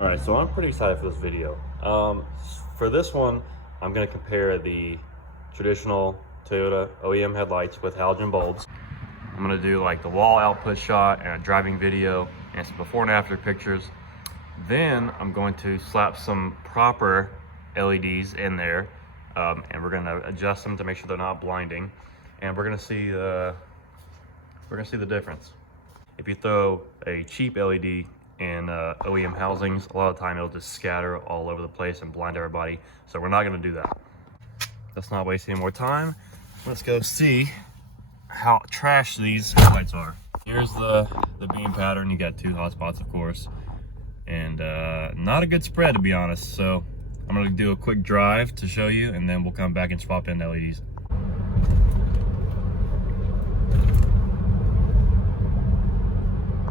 All right, so I'm pretty excited for this video. For this one, I'm gonna compare the traditional Toyota OEM headlights with halogen bulbs. I'm gonna do like the wall output shot and a driving video and some before and after pictures. Then I'm going to slap some proper LEDs in there, and we're gonna adjust them to make sure they're not blinding. And we're gonna see the difference. If you throw a cheap LED in OEM housings, a lot of the time it'll just scatter all over the place and blind everybody. So we're not gonna do that. Let's not waste any more time. Let's go see how trash these headlights are. Here's the beam pattern. You got two hot spots, of course, and not a good spread, to be honest. So I'm gonna do a quick drive to show you, and then we'll come back and swap in LEDs.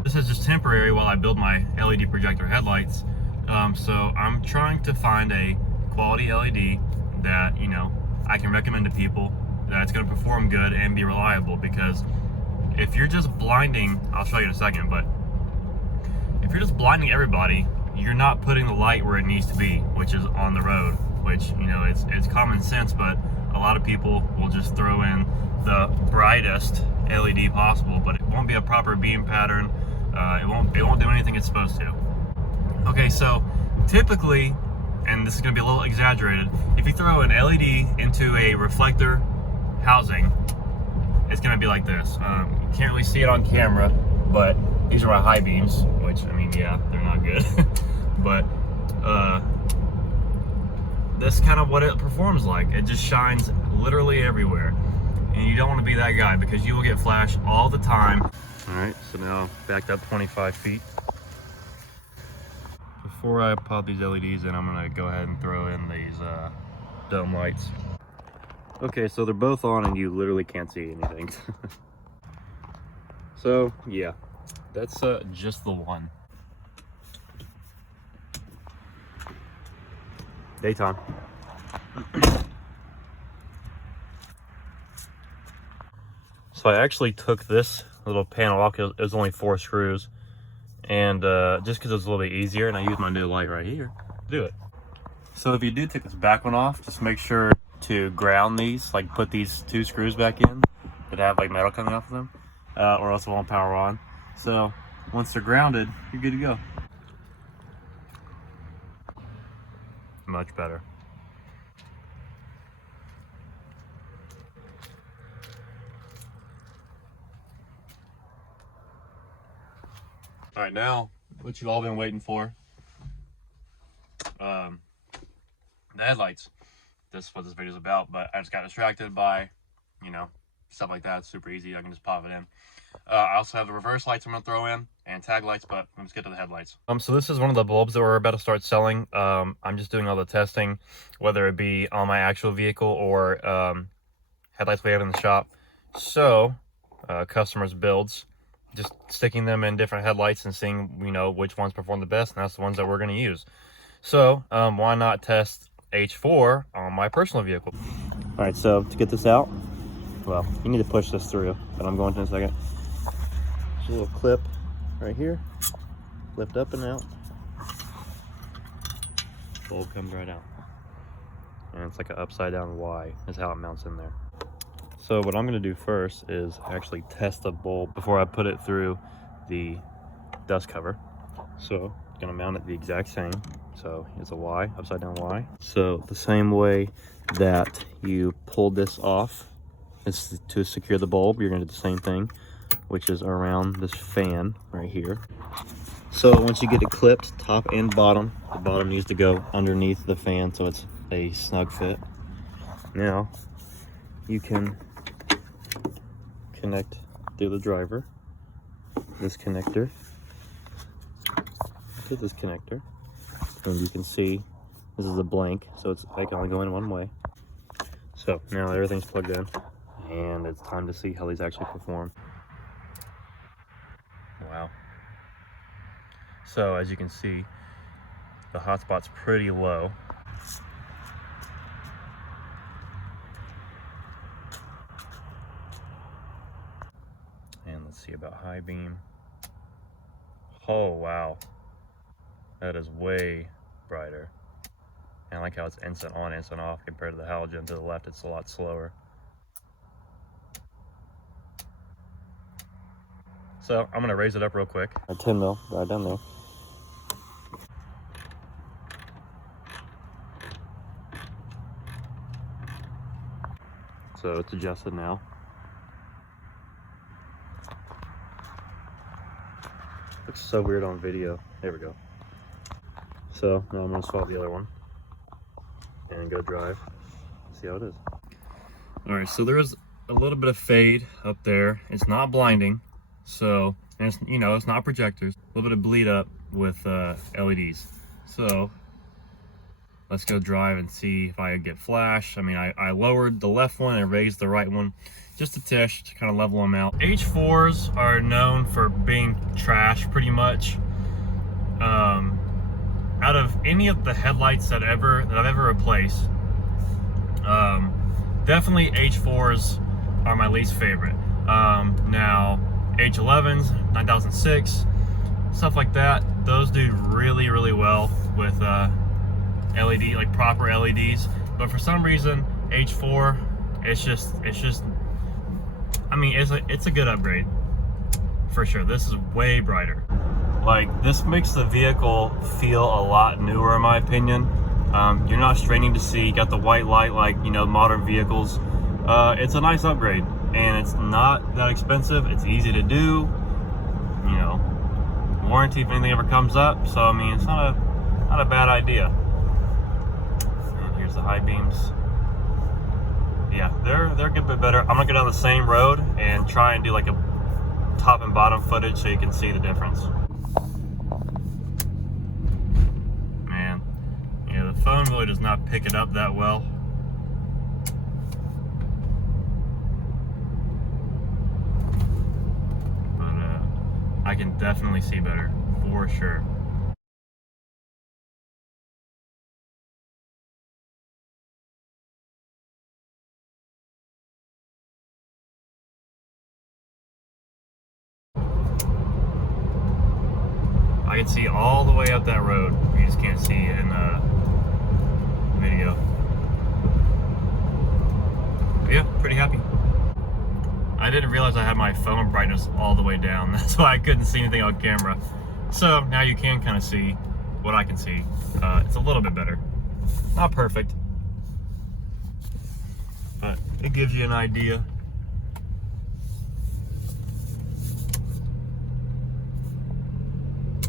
This is just temporary while I build my LED projector headlights. So I'm trying to find a quality LED that, you know, I can recommend to people, that's going to perform good and be reliable. Because if you're just blinding, I'll show you in a second, but if you're just blinding everybody, you're not putting the light where it needs to be, which is on the road. Which, you know, it's common sense, but a lot of people will just throw in the brightest LED possible, but it won't be a proper beam pattern. It won't do anything it's supposed to. Okay, so typically, and this is going to be a little exaggerated, if you throw an LED into a reflector housing, it's going to be like this. You can't really see it on camera, but these are my high beams, which, I mean, yeah, they're not good. But this is kind of what it performs like. It just shines literally everywhere. And you don't want to be that guy, because you will get flash all the time. All right, so now backed up 25 feet. Before I pop these LEDs in, I'm gonna go ahead and throw in these dome lights. Okay, so they're both on and you literally can't see anything. So yeah, that's just the one. Daytime. So I actually took this little panel off. It was only 4 screws, and just because it was a little bit easier, and I used my new light right here to do it. So if you do take this back one off, just make sure to ground these, like put these 2 screws back in that have like metal coming off of them, or else it won't power on. So once they're grounded, you're good to go. Much better. All right, now what you've all been waiting for, the headlights. This is what this video is about, but I just got distracted by, you know, stuff like that. It's super easy. I can just pop it in. I also have the reverse lights I'm gonna throw in and tag lights, but let's get to the headlights. So this is one of the bulbs that we're about to start selling. I'm just doing all the testing, whether it be on my actual vehicle or headlights we have in the shop. So customers' builds, just sticking them in different headlights and seeing, you know, which ones perform the best, and that's the ones that we're going to use. So why not test H4 on my personal vehicle? All right, so to get this out, well, you need to push this through, but I'm going to in a second. There's a little clip right here, lift up and out, bulb comes right out, and it's like an upside down Y is how it mounts in there. So what I'm going to do first is actually test the bulb before I put it through the dust cover. So I'm going to mount it the exact same. So it's a Y, upside down Y. So the same way that you pulled this off is to secure the bulb, you're going to do the same thing, which is around this fan right here. So once you get it clipped top and bottom, the bottom needs to go underneath the fan so it's a snug fit. Now you can connect through the driver, this connector to this connector, and you can see this is a blank, so it's I can only go in one way. So now everything's plugged in, and it's time to see how these actually perform. Wow. So as you can see, the hotspot's pretty low. And let's see about high beam. Oh, wow. That is way brighter. And I like how it's instant on, instant off compared to the halogen to the left. It's a lot slower. So I'm gonna raise it up real quick. A 10 mil right down there. So it's adjusted now. Looks so weird on video. There we go. So now I'm gonna swap the other one and go drive. See how it is. All right, so there is a little bit of fade up there. It's not blinding, so and it's, you know, it's not projectors. A little bit of bleed up with LEDs. So let's go drive and see if I get flash. I mean, I lowered the left one and raised the right one just a tish to kind of level them out. H4s are known for being trash pretty much. Out of any of the headlights that I've ever replaced, definitely H4s are my least favorite. Now H11s, 9006, stuff like that, those do really, really well with LED, like proper LEDs. But for some reason, H4, it's just, I mean, it's a good upgrade for sure. This is way brighter. Like, this makes the vehicle feel a lot newer in my opinion. You're not straining to see, you got the white light like, you know, modern vehicles. It's a nice upgrade and it's not that expensive. It's easy to do, you know, warranty if anything ever comes up. So I mean, it's not a bad idea. And here's the high beams. Yeah, they're a good bit better. I'm gonna go down the same road and try and do like a top and bottom footage so you can see the difference. Man, yeah, the phone really does not pick it up that well. But I can definitely see better, for sure. I can see all the way up that road. You just can't see it in video. But yeah, pretty happy. I didn't realize I had my phone brightness all the way down. That's why I couldn't see anything on camera. So now you can kind of see what I can see. It's a little bit better. Not perfect, but it gives you an idea.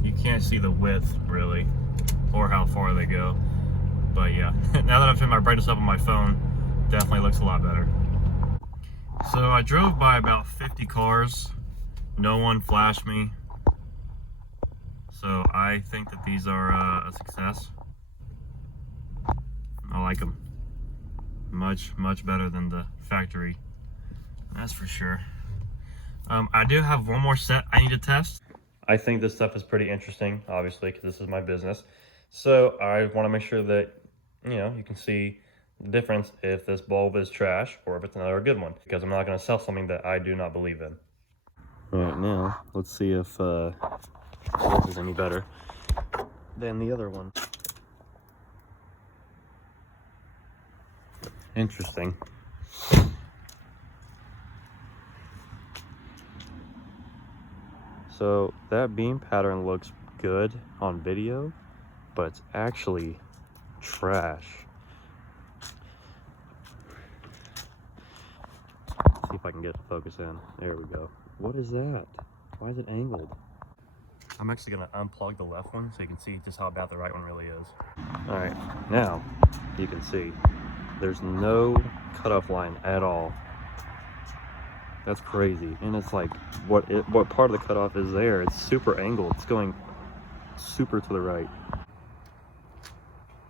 You can't see the width really, or how far they go. But yeah, now that I've turned my brightness up on my phone, definitely looks a lot better. So I drove by about 50 cars. No one flashed me. So I think that these are a success. I like them. Much, much better than the factory. That's for sure. I do have one more set I need to test. I think this stuff is pretty interesting, obviously, because this is my business. So I want to make sure that, you know, you can see the difference if this bulb is trash or if it's another good one, because I'm not going to sell something that I do not believe in. All right, now let's see if this is any better than the other one. Interesting. So that beam pattern looks good on video, but it's actually trash. See if I can get the focus in. There we go. What is that? Why is it angled? I'm actually gonna unplug the left one so you can see just how bad the right one really is. All right, now you can see there's no cutoff line at all. That's crazy. And it's like, what part of the cutoff is there? It's super angled. It's going super to the right.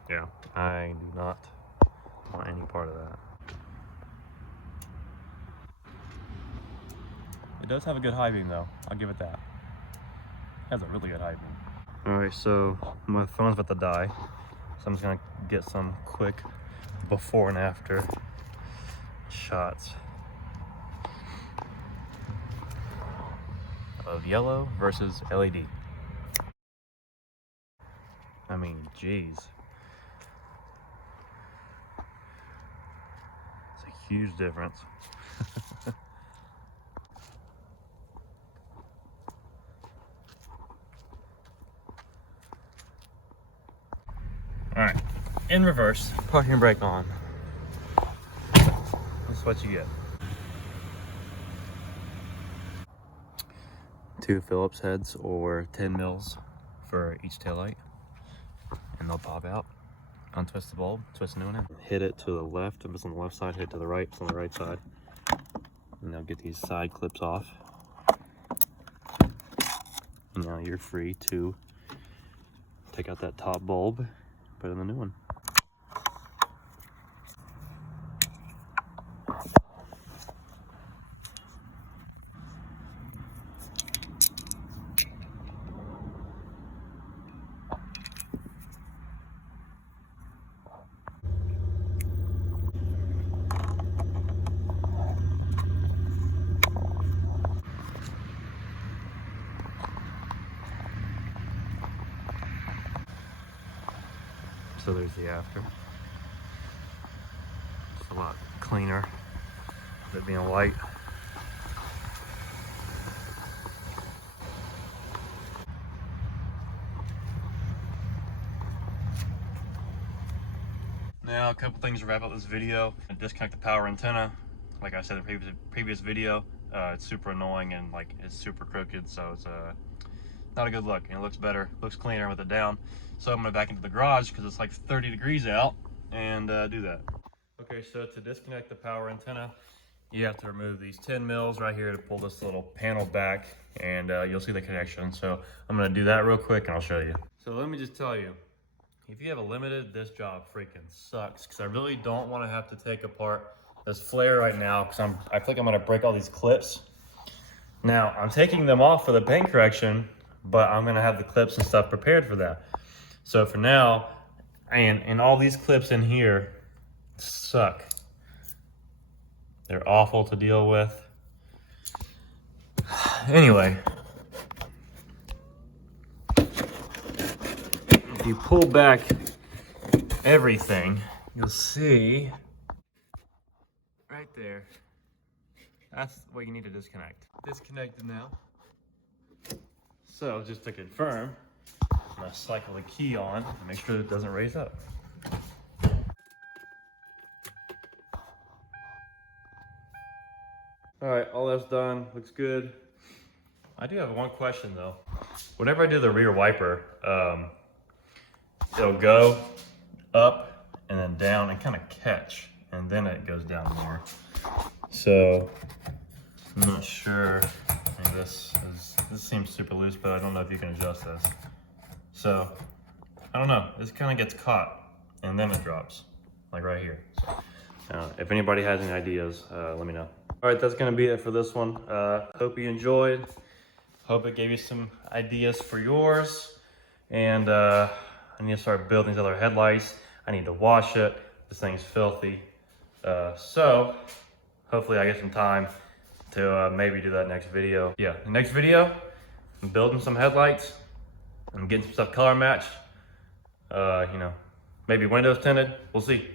Yeah, I do not want any part of that. It does have a good high beam though. I'll give it that. It has a really good high beam. All right, so my phone's about to die. So I'm just gonna get some quick before and after shots of yellow versus LED. I mean, geez. It's a huge difference. All right, in reverse, parking brake on. That's what you get. 2 Phillips heads or 10 mils for each taillight, and they'll pop out. Untwist the bulb, twist a new one in. Hit it to the left, if it's on the left side, hit it to the right, if it's on the right side. And now get these side clips off. And now you're free to take out that top bulb, put in the new one. So there's the after. It's a lot cleaner with it being white. Now, a couple things to wrap up this video. Disconnect the power antenna. Like I said in the previous video, it's super annoying and like it's super crooked, so it's not a good look. And it looks better, looks cleaner with it down. So I'm gonna back into the garage because it's like 30 degrees out and do that. Okay, so to disconnect the power antenna, you have to remove these 10 mils right here to pull this little panel back, and you'll see the connection. So I'm gonna do that real quick and I'll show you. So let me just tell you, if you have a limited, this job freaking sucks, because I really don't want to have to take apart this flare right now, because I feel like I'm gonna break all these clips. Now I'm taking them off for the paint correction, but I'm gonna have the clips and stuff prepared for that. So for now, and all these clips in here suck. They're awful to deal with. Anyway, if you pull back everything, you'll see right there. That's what you need to disconnect. Disconnected now. So just to confirm, I'm gonna cycle the key on and make sure it doesn't raise up. All right, all that's done, looks good. I do have one question though. Whenever I do the rear wiper, it'll go up and then down and kind of catch, and then it goes down more. So I'm not sure. I mean, this seems super loose, but I don't know if you can adjust this. So I don't know. This kind of gets caught and then it drops, like right here. If anybody has any ideas, let me know. All right, that's gonna be it for this one. Hope you enjoyed. Hope it gave you some ideas for yours. And I need to start building these other headlights. I need to wash it. This thing's filthy. So hopefully I get some time to maybe do that next video. Yeah, the next video, I'm building some headlights. I'm getting some stuff color matched. You know, maybe windows tinted. We'll see.